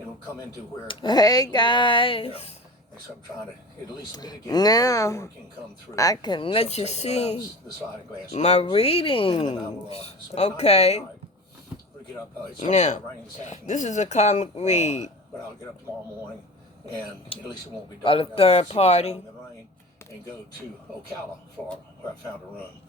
it'll come into where. Hey guys. So I'm trying to at least mitigate now can come through. I can let you see my readings. Okay. Now, this is a karmic read. But I'll get up tomorrow morning, and at least it won't be by the third party. And go to Ocala, Florida, where I found a room.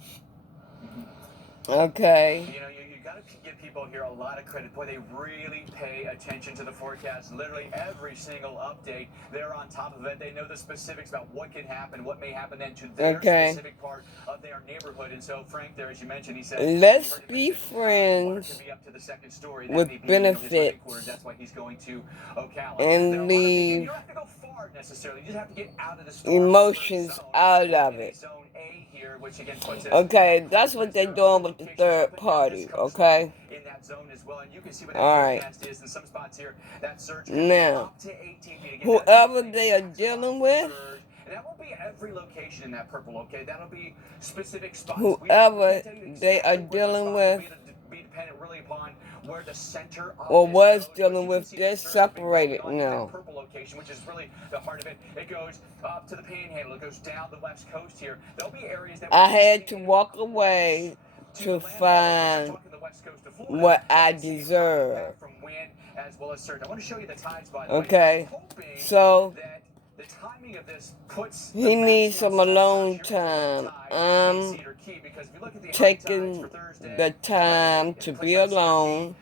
Okay. You know, you got to give people here a lot of credit. Boy, they really pay attention to the forecast. Literally every single update, they're on top of it. They know the specifics about what can happen, what may happen then to their specific part of their neighborhood. And so, Frank, there, as you mentioned, he said, let's be friends with benefits. That's why he's going to Ocala. And leave you don't have to go far necessarily. You just have to get out of the storm. Emotions out of it. Okay, that's what they're doing with the third party, okay? Alright. Now, whoever they are dealing with, that won't be every location in that purple, okay? That'll be specific spots. Whoever they are dealing with, be dependent really upon where the center of or was dealing with, they're separated now. Purple location, which is really the heart of it. It goes up to the Panhandle. It goes down the west coast here. There'll be areas that I had to walk away to find what I deserve. Okay, so he needs some alone time. I'm taking the time to be alone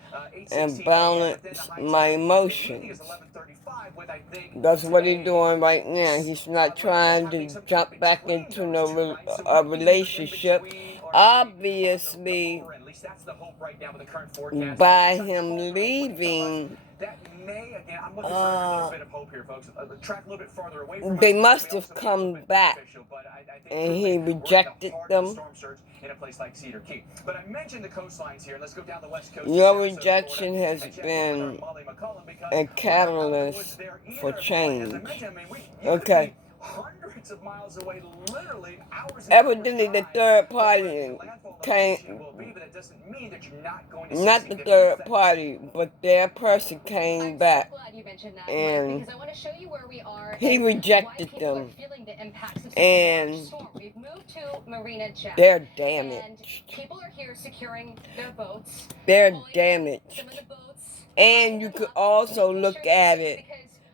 and balance my emotions. That's what he's doing right now. He's not trying to jump back into a relationship. Obviously, by him leaving, they must have come back, and he rejected them. In a place like Cedar Key. But I mentioned the coastlines here. Let's go down the west coast. Your rejection has been a catalyst for change. Okay. Hundreds of miles away, literally hours. Evidently, the third party came. Not the third party, but their person came back, and he rejected them, and they're damaged. People are here securing their boats. They're damaged, and you could also look at it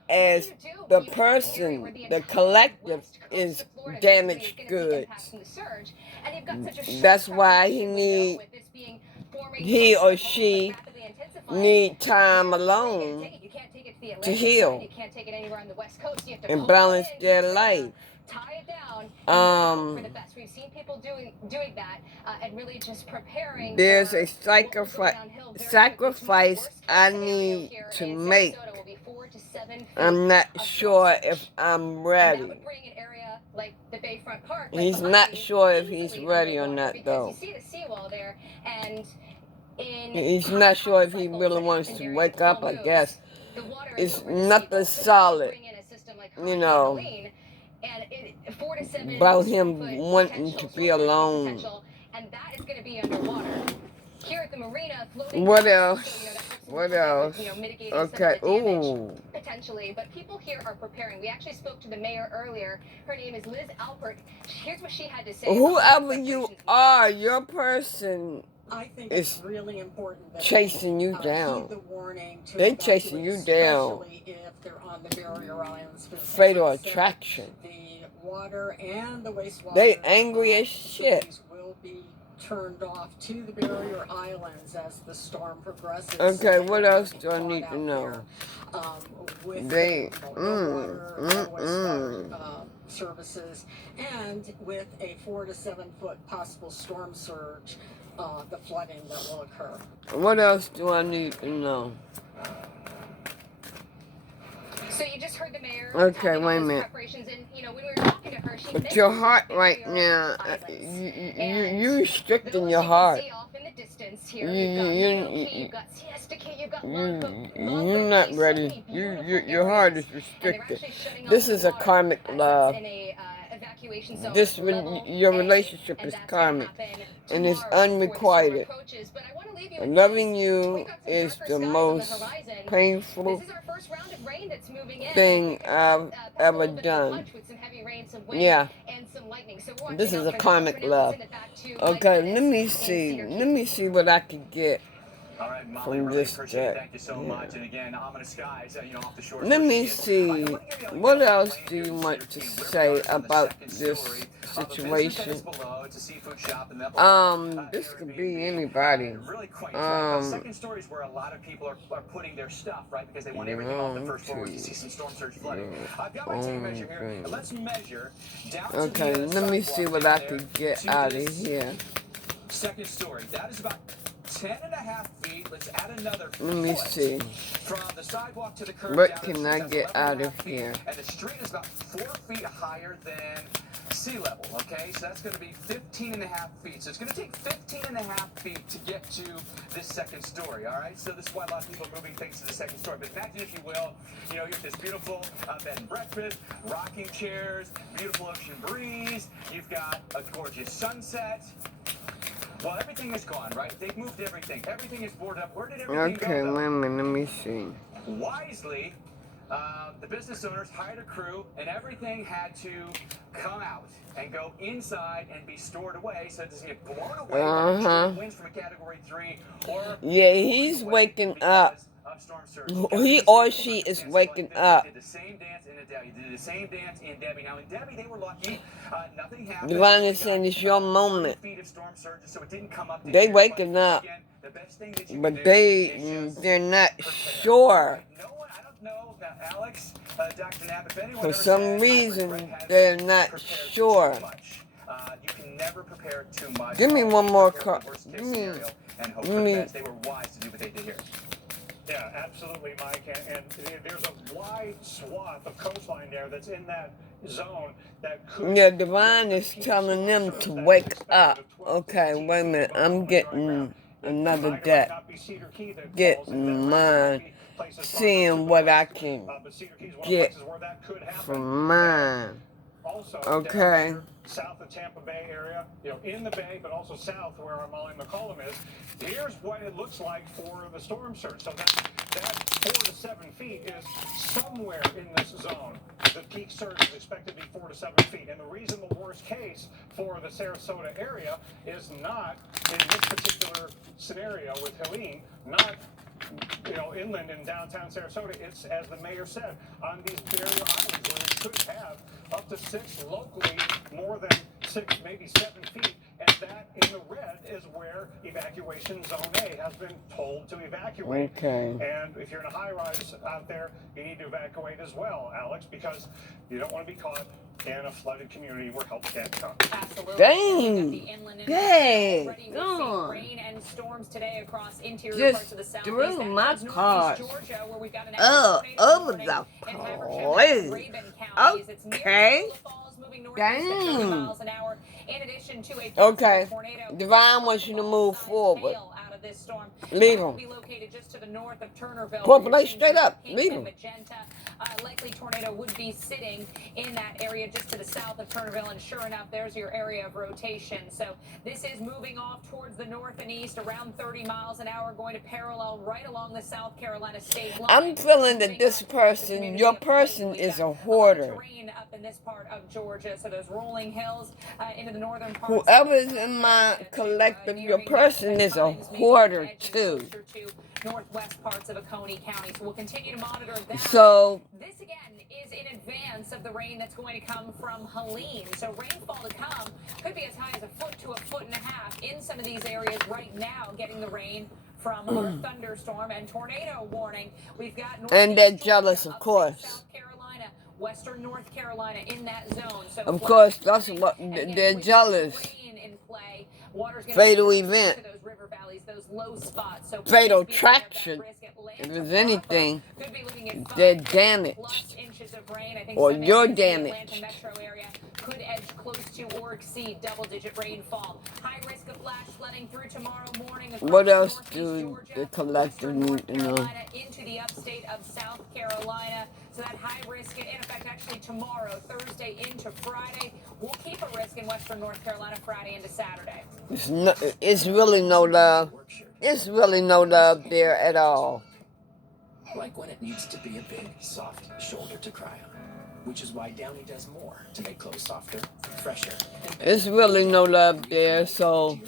as the person, the collective, is damaged goods. That's why he or she need time alone to heal and balance their life. We've seen people doing that and really just preparing. There's a sacrifice I need to make. I'm not sure if I'm ready. He's not sure if he's ready or not, though. He's not sure if he really wants to wake up, I guess. It's nothing solid, you know, about him wanting to be alone. What else? What else? Okay. Ooh. Potentially, but people here are preparing. We actually spoke to the mayor earlier. Her name is Liz Alpert. Here's what she had to say. Whoever you are, your person I think it's really important that chasing you down. The warning to they chasing you down. If they're on the barrier islands. Fatal attraction. The water and the wastewater. They angry as shit. Will be turned off to the barrier islands as the storm progresses. Okay, what else do I need to know? They, services, and with a 4 to 7 foot possible storm surge, the flooding that will occur. What else do I need to know? So you just heard the mayor. Okay, wait a minute. And, you know, when we were talking to her, but your heart right now, you're restricting your heart. You're not ready. Your heart is restricted. This is a karmic love. Your relationship is karmic, and it's unrequited. leave you with Loving this. you We've got some is darker the skies on the most horizon. painful This is our first round of rain that's moving in. thing I've Pack a ever little bit of a done. punch with some heavy rain, some wind, Yeah, and some lightning. So we're this watching is out a for that. karmic For now, let's love. send it back to Okay, Mike let me Dennis in see. Cedar Let Key. me see what I could get All right, Molly, from really this appreciate it. deck. Thank you so Yeah. much. And again, ominous skies, off the shore. Let me see. What else do you want to say about this situation? This could be anybody. Really quaint, right? Second story is where a lot of people are putting their stuff, right? Because they want everything off the first floor. You see some storm surge flooding. I've got my tape measure here. Let's measure down to Okay, the let me see what I could get out of here. Second story. That is about 10.5 feet. Let's add another Let me foot see. from the sidewalk to the curb. What down to can the I street. get That's out 11.5 of feet. here? And the street is about 4 feet higher than sea level, okay? So that's going to be 15.5 feet. So it's going to take 15.5 feet to get to this second story, all right? So this is why a lot of people are moving things to the second story. But imagine, if you will, you have this beautiful bed and breakfast, rocking chairs, beautiful ocean breeze. You've got a gorgeous sunset. Well, everything is gone, right? They've moved everything. Everything is boarded up. Where did everything Okay, go, though? wait a minute, let me see. Wisely, the business owners hired a crew, and everything had to come out and go inside and be stored away so it doesn't get blown away by extreme winds from a Category 3 or Yeah, he's waking up. storm surge. He or she is waking up. They did the same dance in Debbie. They did the same dance in Debbie. Now in Debbie, they were lucky. Nothing happened. Divine is saying it's your moment. Feet of storm surges, so it didn't come up to They here. waking up, Again, the best thing that you but can do is just they're not prepare. sure. No one, I don't know, Alex, Dr. Knapp, if anyone For ever some said, reason, Red has they're not prepared sure. too much. You can never prepare too much. Give me Always one more prepare for card. the worst case Give me. scenario and hope for the best. They were wise to do what they did here. Yeah, absolutely, Mike. And there's a wide swath of coastline there that's in that zone that could. Yeah, Divine is telling them to wake up. Okay, wait a minute. I'm getting another deck. Getting mine. Seeing what I can get from mine. Okay. South of Tampa Bay area, in the bay, but also south where our Molly McCollum is. Here's what it looks like for the storm surge. So that 4 to 7 feet is somewhere in this zone. The peak surge is expected to be 4 to 7 feet. And the reason the worst case for the Sarasota area is not in this particular scenario with Helene, not inland in downtown Sarasota. It's, as the mayor said, on these barrier islands where we could have up to 6, locally more than 6, maybe 7 feet. And that in the red is where evacuation zone A has been told to evacuate. Okay. And if you're in a high rise out there, you need to evacuate as well, Alex, because you don't want to be caught in a flooded community where help can't come. Absolutely. Dang. Yay. Gone. Rain and storms today across interior Just parts of the southeast threw and my northeast cards. Georgia, where we've got an Over the in Haversham place. and Rabin counties. It's near Okay. Chippewa Falls, moving northeast at 30 Dang. miles an hour. In addition to a Okay. tornado. Divine wants you to move forward. Out of this storm. Leave That will him. be located just to the north of Turnerville. Populate straight up. Pink Leave and him. magenta. Likely tornado would be sitting in that area just to the south of Turnerville, and sure enough, there's your area of rotation. So this is moving off towards the north and east around 30 miles an hour, going to parallel right along the South Carolina state line. I'm feeling that this person, your person, is a hoarder. Terrain up in this part of Georgia, so those rolling hills into the northern parts. Whoever's in my collective, your person is a hoarder too. Northwest parts of Oconee County. So we'll continue to monitor that. So This again is in advance of the rain that's going to come from Helene. So rainfall to come could be as high as 1 foot to 1.5 feet in some of these areas right now, getting the rain from our thunderstorm and tornado warning. We've got and they're jealous, of course. South Carolina, western North Carolina in that zone. So Of course, that's what they're jealous. rain in play. Water's gonna Fatal be event. to those river valleys, those low spots. So Fatal please be aware of that traction. risk. If Atlanta, there's anything, could be looking at they're 5 damaged. plus inches of rain. I think Or some you're areas in the damaged. Atlanta metro area could edge close to or exceed double-digit rainfall. High risk of flash flooding through tomorrow morning. What else Northeast do Georgia, the collective western need North to know? Carolina, into the upstate of South Carolina. So that high risk, in effect, actually tomorrow, Thursday into Friday, we'll keep a risk in western North Carolina Friday into Saturday. It's really no love. it's really no love there at all. Like when it needs to be a big, soft shoulder to cry on. Which is why Downy does more to make clothes softer, fresher, and better. It's really no love there, so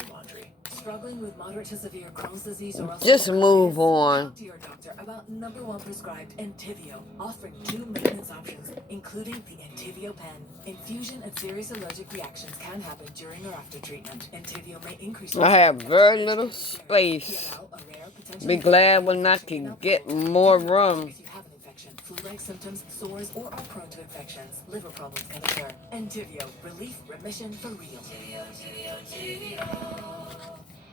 Struggling with moderate to severe Crohn's disease or just move on. Talk to your doctor about #1 prescribed Entyvio, offering 2 maintenance options, including the Entyvio pen. Infusion and serious allergic reactions can happen during or after treatment. Entyvio may increase. I have very little space. Be glad when I can get more room. Flu-like symptoms, sores, or are prone to infections. Liver problems can occur. Entyvio, relief, remission for real.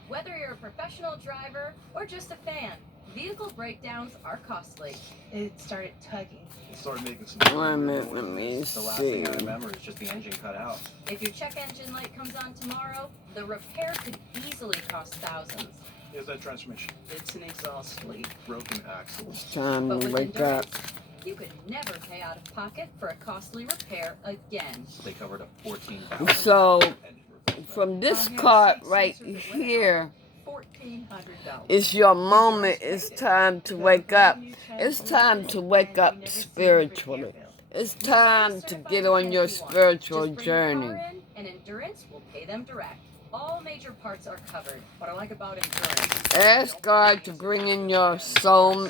Whether you're a professional driver or just a fan, vehicle breakdowns are costly. It started tugging. It started making some. Wait a minute, let me The last thing I see. remember is just the engine cut out. If your check engine light comes on tomorrow, the repair could easily cost thousands. Is that transmission? It's an exhaust leak. Broken axles. It's time But to with wake up. Endurance, you could never pay out of pocket for a costly repair again. They covered a 14,000. So, engine replacement. from this card right here, $1,400. it's your moment. It's time to wake up. It's time to wake up spiritually. It's time to get on your spiritual Just bring your journey. car in, and Endurance will pay them direct. All major parts are covered. What I like about Endurance, Ask God to bring in your soul.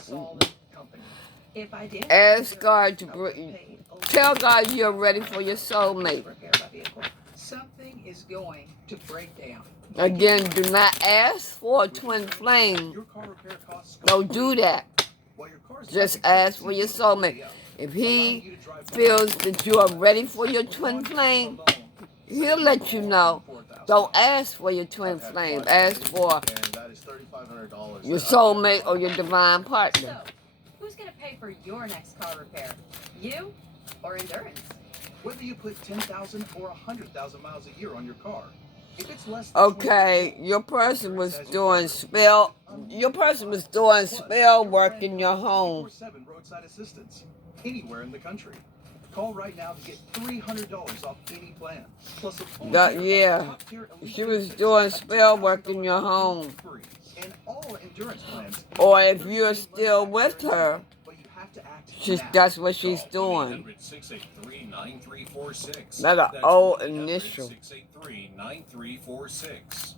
If I did, Ask God to bring. Tell God you're ready for your soulmate. repair my vehicle. Something is going to break down. Again, do not ask for a twin flame. Your car repair costs. Don't do that. While your car's Just ask for your soulmate. If he feels that you are ready for your twin flame, he'll let you know. Don't ask for your twin flame. Ask for And that is $3,500. your soulmate or your divine partner. so who's going to pay for your next car repair? You or Endurance? Whether you put 10,000 or 100,000 miles a year on your car, if it's less than Okay, your person was doing spell. Your person was doing spell work in your home. 24/7 roadside assistance anywhere in the country. Call right now to get $300 off any plan. Plus a full Yeah, she was doing spell work in your home. free. And all endurance plans. Or if you're still with her, But you have to act now. that's what she's doing. 683-9346. That's an old initial. 683-9346.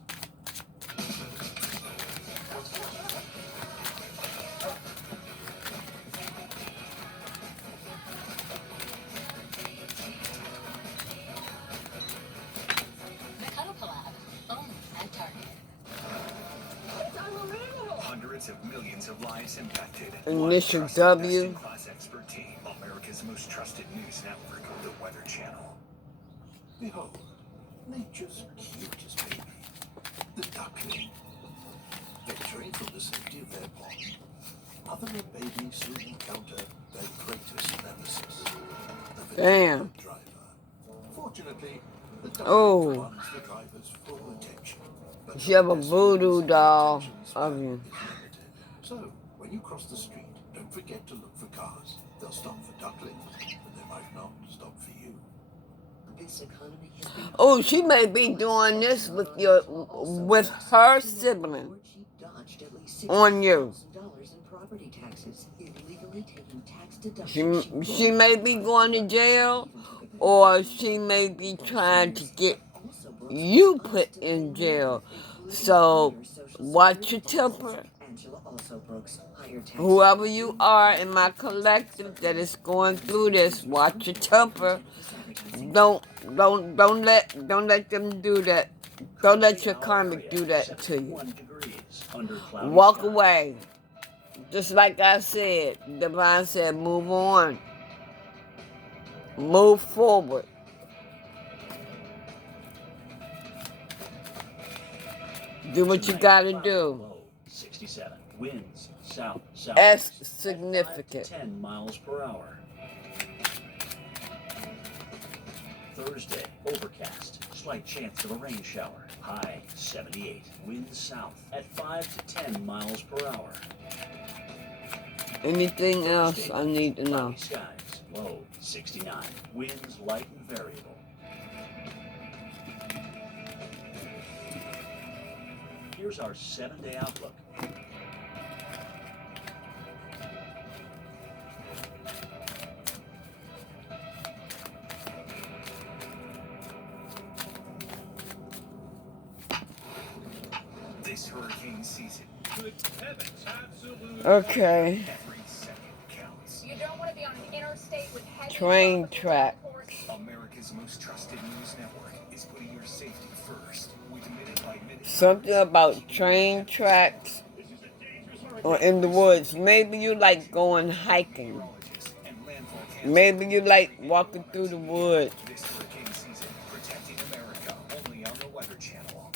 Hundreds of millions of lives impacted. Initial One trusted W. best-in-class expert team. America's most trusted news network, the Weather Channel. Behold, nature's cutest baby, the duckling. Venturing from the safety of their pond, mother and baby soon encounter their greatest nemesis, the Damn. vindictive driver. Fortunately, the duckling Oh. commands the driver's full attention. But She have a the voodoo SUV's doll attention of span you. is limited. So, when you cross the street, don't forget to look for cars. They'll stop for ducklings, but they might not stop for you. This economy has been Oh, she may be doing this with her sibling She dodged at least on you. $60,000 in property taxes, illegally taking tax She deductions. she may be going to jail, or she may be trying to get you put in jail. So watch your temper. Angela also broke higher tax. Whoever you are in my collective that is going through this, watch your temper. Don't let them do that. Don't let your karmic do that to you. Walk away. Just like I said, Divine said, move on. Move forward. Do what you gotta do. 67 winds south. That's significant. 10 miles per hour. Thursday, overcast. Slight chance of a rain shower. High 78. Winds south at 5 to 10 miles per hour. Anything else I need to know? Cloudy skies. Low 69. Winds light and variable. Here's our 7-day outlook. Okay. Every second counts. You don't want to be on an interstate with heavy Train traffic or track. downpours. America's most trusted news network is putting your safety first with minute-by-minute Something about train tracks or in the woods. Maybe you like going hiking. meteorologists and landfall Maybe you like walking through the woods. this hurricane season, protecting America only on the Weather Channel.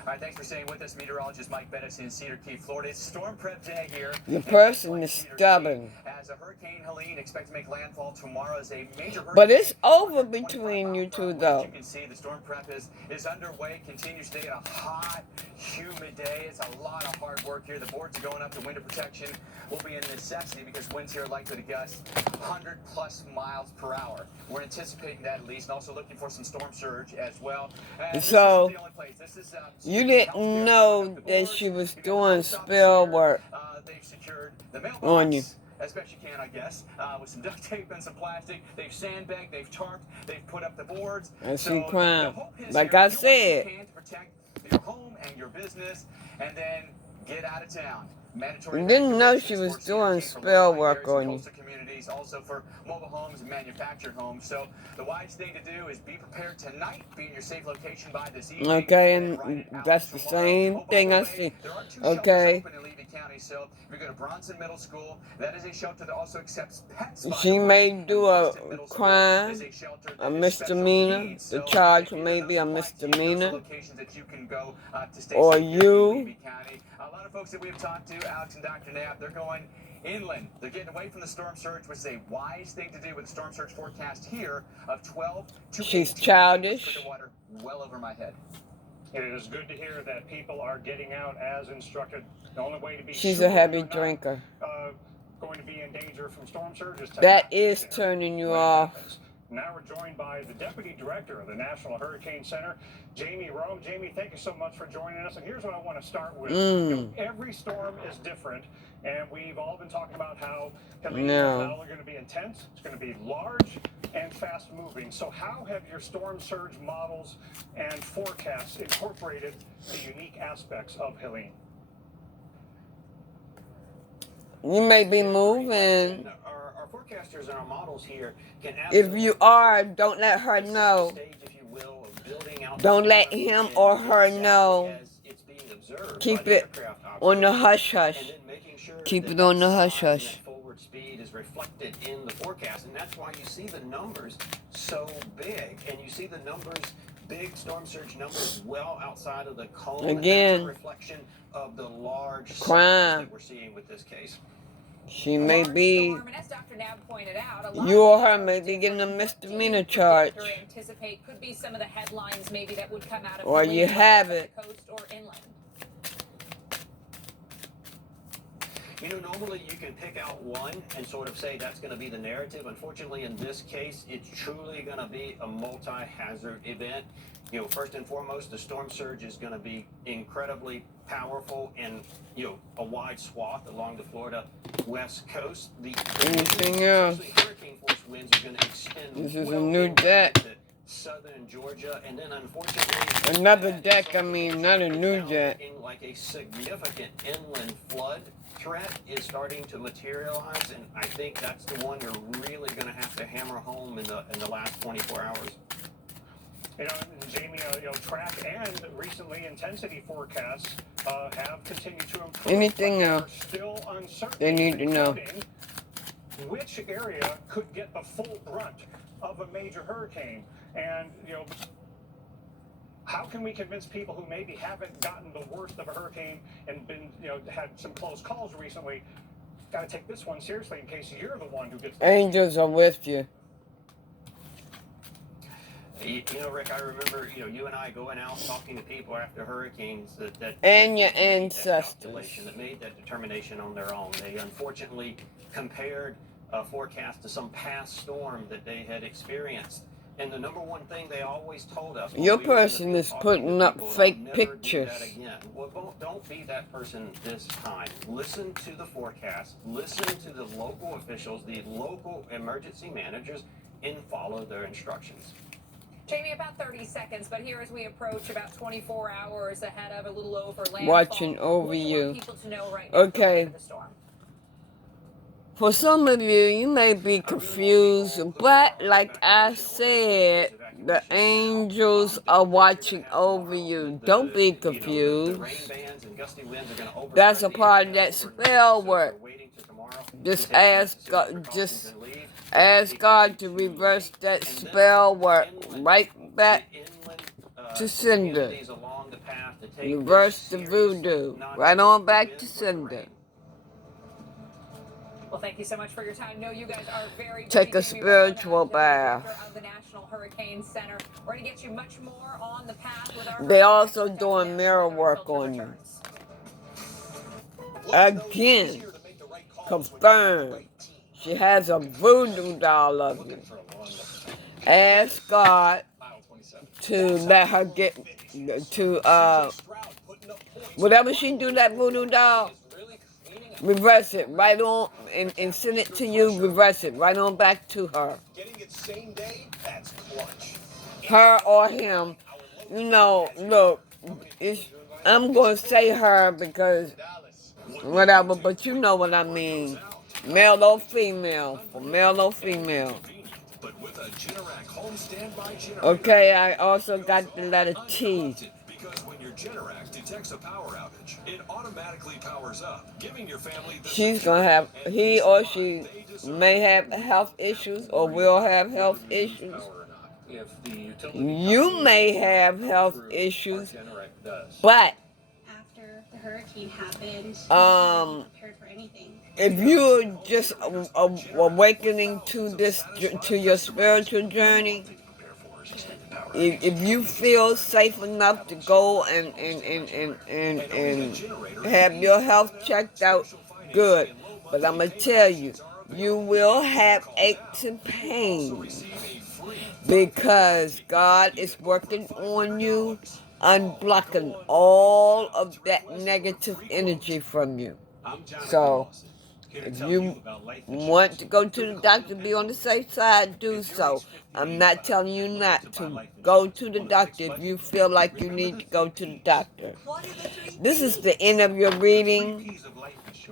All right, thanks for staying with us. Meteorologist Mike Bettis in Cedar Key, Florida. It's Storm Prep Day here. The person is stubborn. As a Hurricane Helene expect to make landfall tomorrow as a major hurricane. But it's over between you two, though. As you can see, the storm prep is underway. Continues today on a hot, humid day. It's a lot of hard work here. The boards are going up. The window protection will be a necessity because winds here are likely to gust 100+ miles per hour. We're anticipating that at least, and also looking for some storm surge as well. So, this is the only place. This is, you didn't know that she was doing spill work they've secured the mailbox on you. as best you can, I guess, with some duct tape and some plastic. They've sandbagged, they've tarped, they've put up the boards. I So see crime. the hope is Like here, I do what you said. can to protect your home and your business, and then get out of town. Mandatory Didn't know she evacuations was for CRT doing for spill low-lying work areas and on you. coastal communities, also for mobile homes and manufactured homes. So the wise thing to do is be prepared tonight, be in your safe location by this evening. Okay, and and ride it out that's the tomorrow. same Oh, by thing the I way, see. there are 2 Okay. shelters open in Levy County, so if you go to Bronson Middle School, that is a shelter that also accepts pets. by She the way, may and do a Weston Middle School crime, is a shelter a that is special misdemeanor. needs. The So charge if either may of be a those apply to you, those are misdemeanor. locations that you can go to stay Or safe here in you. Levy County. A lot of folks that we've talked to, Alex and Dr. Knapp, they're going inland. They're getting away from the storm surge, which is a wise thing to do with the storm surge forecast here of 12 to 18 She's feet. childish. With the water well over my head. It is good to hear that people are getting out as instructed. The only way to be She's sure a heavy you're not, drinker. going to be in danger from storm surge is to That not be is there turning you when it off. happens. Now we're joined by the Deputy Director of the National Hurricane Center, Jamie Rome. Jamie, thank you so much for joining us. And here's what I want to start with. You know, every storm is different, and we've all been talking about how Helene is not only going to be intense, it's going to be large and fast moving. So how have your storm surge models and forecasts incorporated the unique aspects of Helene? You may be moving. Our forecasters and our models here can If you are, don't let her know. Don't let him or her know. Keep it on the hush hush. Keep it on the hush hush. Forward speed is reflected in the forecast, and that's why you see the numbers so big, and you see the numbers, big storm surge numbers, well outside of the cone. Again, that's a reflection of the large crime that we're seeing with this case. She may be, Storm, and as Dr. Nab pointed out, you or her may be getting a misdemeanor charge. or anticipate could be some of the headlines maybe that would come out of Or you have it. the coast or inland. You know, normally you can pick out one and sort of say that's going to be the narrative. Unfortunately, in this case, it's truly going to be a multi-hazard event. You know, first and foremost, the storm surge is going to be incredibly powerful in, you know, a wide swath along the Florida west coast. Anything else? Hurricane force winds are going to extend. This is well a new into deck. Southern Georgia, and then unfortunately Another deck, I mean, not a new deck. Like a significant inland flood threat is starting to materialize, and I think that's the one you're really going to have to hammer home in the last 24 hours. You know, Jamie, track and recently intensity forecasts have continued to improve. Anything but else still uncertain, they need to know? including which area could get the full brunt of a major hurricane. And, how can we convince people who maybe haven't gotten the worst of a hurricane and been, had some close calls recently, got to take this one seriously in case you're the one who gets the Angels are with you. You know, Rick, I remember, you and I going out talking to people after hurricanes that And your made that ancestors. calculation, that made that determination on their own. They unfortunately compared a forecast to some past storm that they had experienced. And the number one thing they always told us, Your person is putting up fake pictures. Well, don't be that person this time. Listen to the forecast. Listen to the local officials, the local emergency managers, and follow their instructions. Jamie, about 30 seconds, but here as we approach about 24 hours ahead of a little over landfall. Watching over what do you. Want people to know right now Okay. the storm? For some of you, you may be confused, but like I said, the angels are watching over you. Don't be confused. That's a part of that spell work. Just ask God to reverse that spell work right back to sender. Reverse the voodoo. Right on back to sender. Well, thank you so much for your time. No, you guys are very Take a spiritual bath. Of the National Hurricane Center. We're going to get you much more on the path with our They also doing mirror work on you. Again, confirmed. She has a voodoo doll of you. Ask God to let her get to whatever she do that voodoo doll, reverse it right on and send it to you, reverse it right on back to her. Her or him. You know, look, I'm going to say her because whatever, but you know what I mean. Male or female. For male or female. Okay, I also got the letter T. Because when your Generac detects a power outage, it automatically powers up, giving your family the She's going to have, he or she may have health issues or will have health issues. You may have health issues, but after the hurricane happened, prepared for anything. If you're just awakening to your spiritual journey, if you feel safe enough to go and have your health checked out, good. But I'm going to tell you, you will have aches and pains because God is working on you, unblocking all of that negative energy from you. So, if you want to go to the doctor, be on the safe side, do so. I'm not telling you not to go to the doctor if you feel like you need to go to the doctor. This is the end of your reading,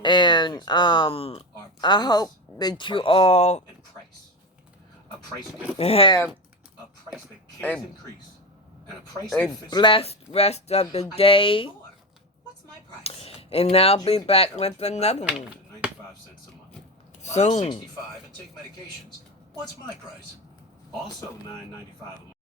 and I hope that you all have a blessed rest of the day, and I'll be back with another one soon. $5.65 and take medications. What's my price? Also $9.95 a month.